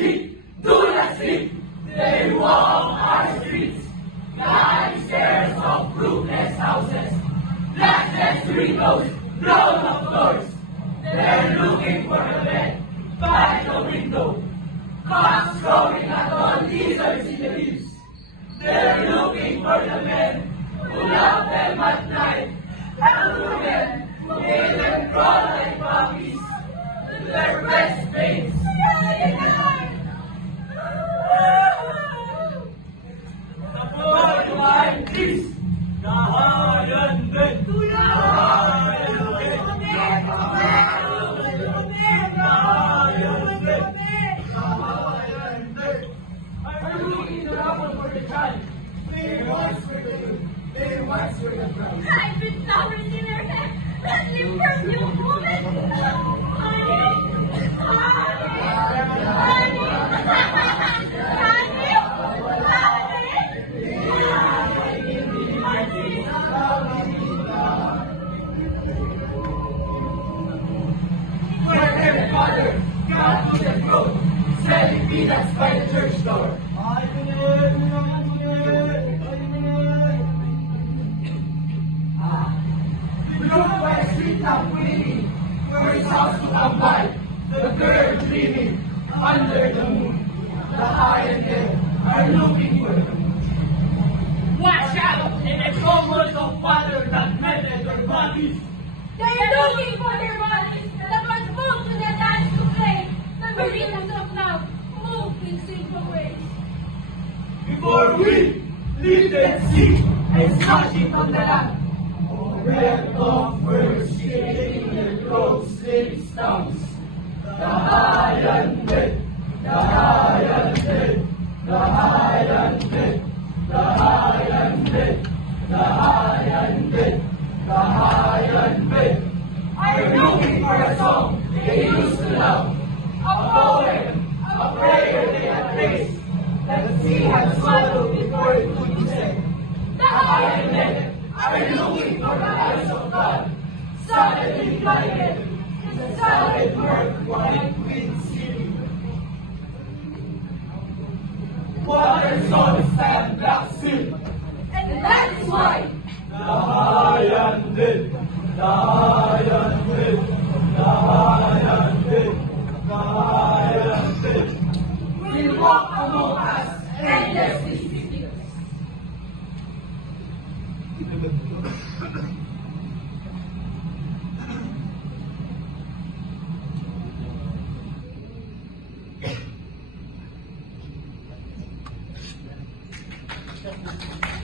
sleep, do not sleep. They walk our streets, lying stairs of roofless houses, latticed windows, blown up doors. They're looking for a bed by the window, cocks crowing at all lizards in the leaves. They're looking for the men who love them at night, and the women who made them crawl like puppies to their breast veins. Behind this, Dahayan din! Dahayan din! Dahayan din! Dahayan din! Are you looking around for the child? They once were the good. They once were the proud. I've been flowers in her hair. Let's live for a new woman. Honey! Where every father got to the throat, selling peanuts by the church door. We drove by a street lamp gleaming, where his house to come by, the girl dreaming, under the moon. The high and dead are looking for the moon. Watch out in the combos of water that melted their bodies. They're looking for their bodies that was moved to the dance to play. The marinas of love move in simple ways. Before we leave the sea and smash it on the land. Red of birds shaking their throats in stumps. Dahayan din! Dahayan din! Dahayan din! Dahayan din! Dahayan din! Dahayan din! Are looking for a song they used to love, a poem, a prayer they had traced, that the sea had swallowed before it could be said. Dahayan din! Are looking for the eyes of God, suddenly blinded, the solid work white wind city. Waters on sand black silk, And that's why Dahayan din! Dahayan din! Dahayan din! Dahayan din! we'll walk among us endlessly. Thank you.